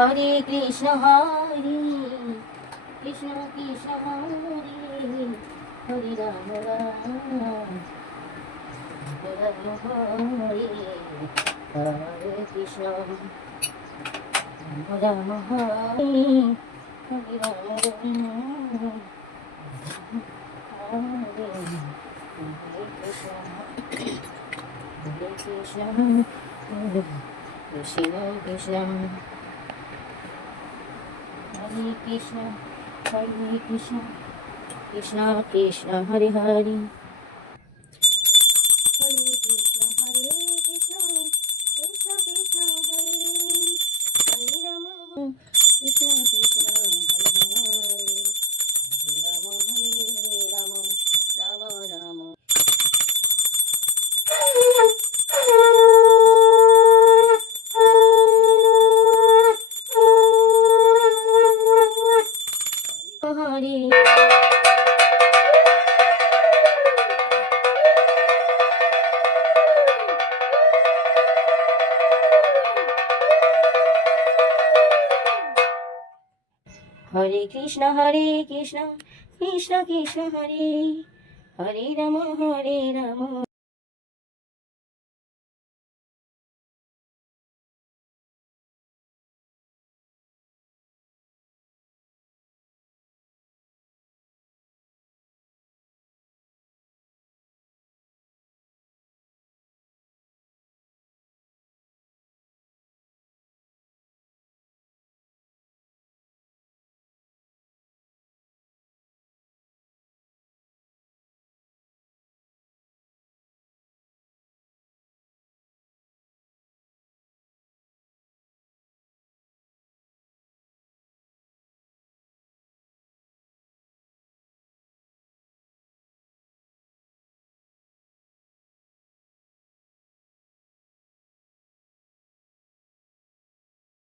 Hare Krishna Hare Krishna Krishna Hare Hare Ram Ram Hare Hare Krishna Ram Hare Hare Ram Hare Krishna Krishna Krishna Hare Krishna Hare Krishna Krishna Krishna Hare Hare Hare Krishna Krishna Krishna Hare Hare Ram Krishna Krishna Hare Hare Ram Ram Ram Ram Hare Hare Krishna Krishna Krishna Hare Hare Ram